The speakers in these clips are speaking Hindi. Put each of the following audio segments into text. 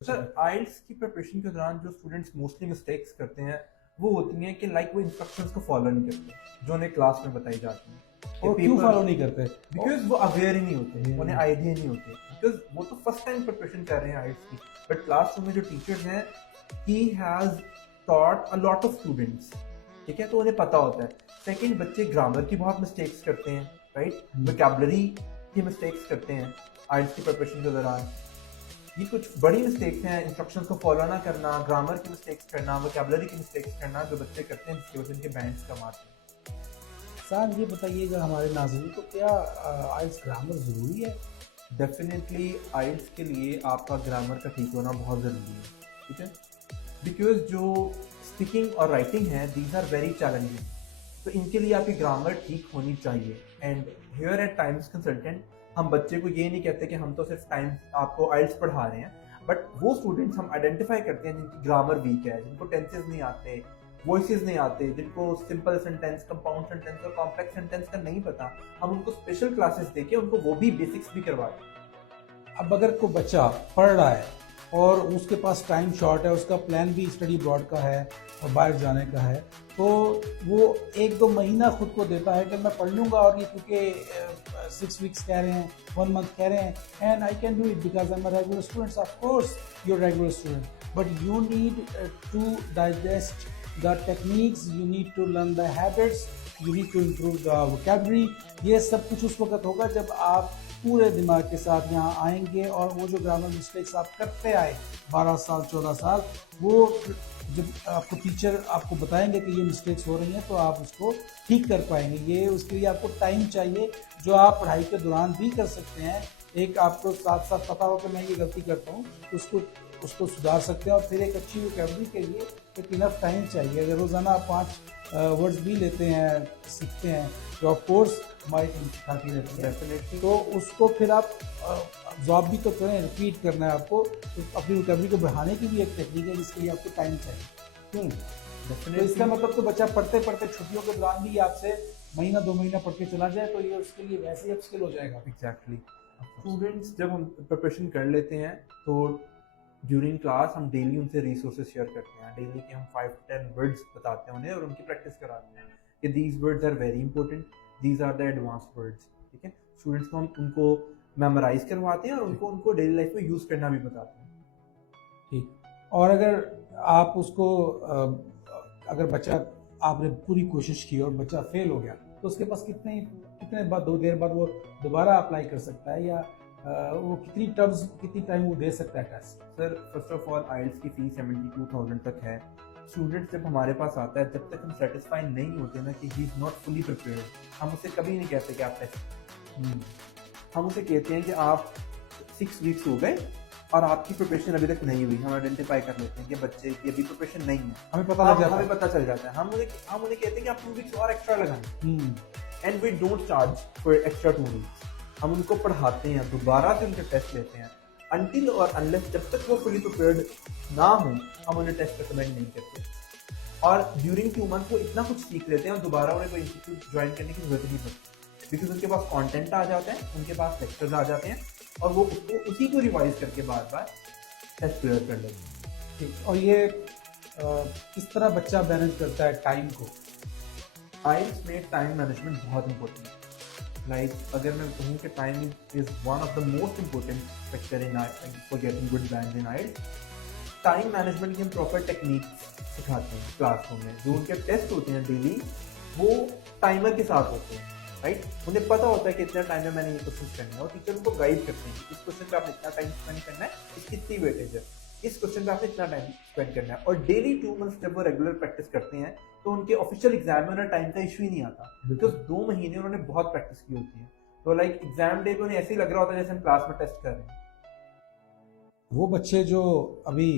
सर आइल्स की प्रिपरेशन के दौरान जो स्टूडेंट्स मोस्टली मिस्टेक्स करते हैं वो होती हैं कि वो इंस्ट्रक्शंस को फॉलो नहीं करते जो उन्हें क्लास में बताई जाती हैं कि और क्यों पेपर फॉलो नहीं करते? बिकॉज वो अवेयर ही नहीं होते, उन्हें आइडिया नहीं होते, बिकॉज वो तो फर्स्ट टाइम प्रिपरेशन कर रहे हैं आइल्स की। बट क्लासरूम में जो टीचर्स हैं he has taught a lot of students, ठीक है, तो उन्हें पता होता है। सेकंड, बच्चे ग्रामर की बहुत मिस्टेक्स करते हैं, राइट, वोकैबुलरी की मिस्टेक्स करते हैं आइल्स की प्रिपरेशन के दौरान। ये कुछ बड़ी मिस्टेक्स हैं, इंस्ट्रक्शंस को फॉलो ना करना, ग्रामर की मिस्टेक्स करना, वोकैबुलरी की मिस्टेक्स करना जो बच्चे करते हैं, जिसकी वजह से उनके बैंड्स कम आते हैं। साहब ये बताइएगा हमारे नाज़रीन को, क्या आइल्स ग्रामर ज़रूरी है? डेफिनेटली आइल्स के लिए आपका ग्रामर का ठीक होना बहुत ज़रूरी है, ठीक है, बिकॉज जो स्पीकिंग और राइटिंग है दीज आर वेरी चैलेंजिंग, तो इनके लिए आपकी ग्रामर ठीक होनी चाहिए। And here eight times consultant हम बच्चे को ये नहीं कहते कि हम तो सिर्फ टाइम्स आपको आइल्स पढ़ा रहे हैं, बट वो स्टूडेंट्स हम आइडेंटिफाई करते हैं जिनकी ग्रामर वीक है, जिनको टेंसेस नहीं आते, वॉइसेस नहीं आते, जिनको सिंपल सेंटेंस, कंपाउंड सेंटेंस और कॉम्प्लेक्स सेंटेंस का नहीं पता, हम उनको स्पेशल क्लासेस देके उनको वो भी बेसिक्स भी करवाते हैं। अब अगर कोई बच्चा पढ़ रहा है और उसके पास टाइम शॉर्ट है, उसका प्लान भी स्टडी ब्रॉड का है और बाहर जाने का है, तो वो 1-2 महीना खुद को देता है कि मैं पढ़ लूँगा, और ये क्योंकि 6 वीक्स कह रहे हैं, 1 मंथ कह रहे हैं, and I can do it because I am a regular student. Of course you are regular student, but you need to digest the techniques, you need to learn the habits, you need to improve the vocabulary। ये सब कुछ उस वक्त होगा जब आप पूरे दिमाग के साथ यहाँ आएंगे, और वो जो ग्रामर मिस्टेक्स आप करते आए 12 साल 14 साल, वो जब आपको टीचर आपको बताएंगे कि ये मिस्टेक्स हो रही हैं तो आप उसको ठीक कर पाएंगे। ये उसके लिए आपको टाइम चाहिए, जो आप पढ़ाई के दौरान भी कर सकते हैं। एक आपको साथ साथ पता हो कि मैं ये गलती करता हूँ, उसको सुधार सकते हैं, और फिर एक अच्छी वोकैबुलरी के लिए एक इनफ टाइम चाहिए। अगर रोज़ाना आप 5 वर्ड्स भी लेते हैं, सीखते हैं, तो ऑफ कोर्स हमारी टीम सिखाती रहती है, डेफिनेटली तो उसको फिर आप जॉब भी तो करें, रिपीट करना है आपको, तो अपनी वोकैबुलरी को बढ़ाने की भी एक टेक्निक है जिसके लिए आपको टाइम चाहिए। तो इसका मतलब तो बच्चा पढ़ते पढ़ते छुट्टियों के दौरान भी आपसे महीना 2 महीना पढ़ के चला जाए तो ये उसके लिए वैसे ही अपस्किल हो जाएगा। एग्जैक्टली। स्टूडेंट्स जब हम प्रिपरेशन कर लेते हैं तो ड्यूरिंग क्लास हम डेली उनसे रिसोर्सेज शेयर करते हैं, डेली के हम 5 to 10 वर्ड्स बताते हैं उन्हें और उनकी प्रैक्टिस कराते हैं कि these words are very important, these are the advance words, ठीक है। स्टूडेंट्स को हम उनको मेमोराइज करवाते हैं और उनको डेली लाइफ में यूज़ करना भी बताते हैं। ठीक। और अगर आप उसको अगर बच्चा, आपने पूरी कोशिश की और बच्चा फेल हो गया, तो उसके पास कितने बाद, 2 देर बाद वो दोबारा अप्लाई कर सकता है, या वो कितनी टाइम वो दे सकता है test? Sir first of all IELTS की फीस 72,000 तक है। स्टूडेंट जब हमारे पास आता है, जब तक हम सेटिस्फाई नहीं होते ना कि he is not fully prepared, हम उसे कभी नहीं कहते कि आप टेस्ट, हम उसे कहते हैं कि आप 6 वीक्स हो गए और आपकी प्रिपरेशन अभी तक नहीं हुई। हम आइडेंटिफाई कर लेते हैं कि बच्चे की अभी प्रिपरेशन नहीं है, हमें पता लग जाता है। हमें पता चल जाता है। हम उन्हें कहते हैं कि आप 2 वीक्स और एक्स्ट्रा लगाएं, and we don't charge for extra 2 weeks. हम उनको पढ़ाते हैं, दोबारा से उनके टेस्ट लेते हैं, अनटिल और अनलेस जब तक वो फुली प्रिपेयर्ड ना हो हम उन्हें टेस्ट रिकमेंड नहीं करते। और ड्यूरिंग 2 मंथ वो इतना कुछ सीख लेते हैं और दोबारा उन्हें कोई इंस्टीट्यूट ज्वाइन करने की जरूरत नहीं पड़ती, बिकॉज उनके पास कंटेंट आ जाता है, उनके पास लेक्चर्स आ जाते हैं और वो उसको उसी को रिवाइज करके बार बार टेस्ट क्लियर कर लेते हैं। ठीक। और ये किस तरह बच्चा मैनेज करता है टाइम को? आइल्स में टाइम मैनेजमेंट बहुत इंपॉर्टेंट है। अगर मैं कहूँ कि time is one of the most important factor in for getting good bands in IELTS. Time management की हम प्रॉपर टेक्निक सिखाते हैं क्लासरूम में। जो उनके टेस्ट होते हैं डेली, वो टाइमर के साथ होते हैं, राइट। उन्हें पता होता है कि इतना टाइम में मैंने ये क्वेश्चन करना है, और टीचर उनको गाइड करते हैं कि इस क्वेश्चन पे आपने इतना टाइम स्पेंड करना है, इसकी इतनी वेटेज है, इस क्वेश्चन पे आपने इतना टाइम स्पेंड करना है। और डेली 2 मंथ्स जब वो रेगुलर प्रैक्टिस करते हैं तो उनके ऑफिशियल एग्जाम में उन्हें टाइम का इशू ही नहीं आता, बिकॉज 2 महीने उन्होंने बहुत प्रैक्टिस की होती है। तो एग्जाम डे पे उन्हें ऐसे ही लग रहा होता है जैसे हम क्लास में टेस्ट कर रहे हैं। वो बच्चे जो अभी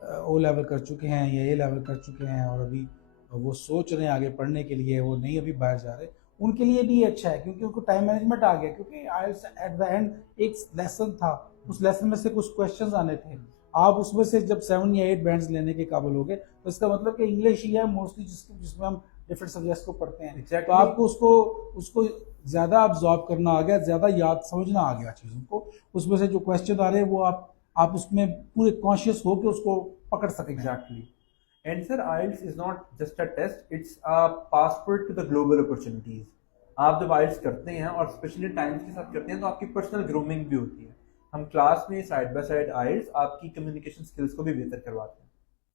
ओ लेवल कर चुके हैं या ए लेवल कर चुके हैं और अभी वो सोच रहे हैं आगे पढ़ने के लिए, वो नहीं अभी बाहर जा रहे, उनके लिए भी अच्छा है क्योंकि उनको टाइम मैनेजमेंट आ गया। क्योंकि आइल्स एट द एंड एक लेसन था, उस लेसन में से कुछ क्वेश्चंस आने थे, आप उसमें से जब 7 या 8 बैंड्स लेने के काबिल हो गए, तो इसका मतलब कि इंग्लिश ही है मोस्टली जिसमें हम डिफरेंट सब्जेक्ट्स को पढ़ते हैं। तो आपको उसको ज़्यादा अब्जॉर्ब करना आ गया, ज़्यादा याद समझना आ गया चीज़ों को। उसमें से जो क्वेश्चन आ रहे हैं वो आप उसमें पूरे कॉन्शियस हो के उसको पकड़ सकते हैं। Exactly. And sir, IELTS is not just a test, it's a passport to the global opportunities. आप जब IELTS करते हैं और स्पेशली टाइम्स के साथ करते हैं तो आपकी पर्सनल ग्रूमिंग भी होती है। हम क्लास में साइड बाय साइड IELTS आपकी कम्युनिकेशन स्किल्स को भी बेहतर करवाते हैं।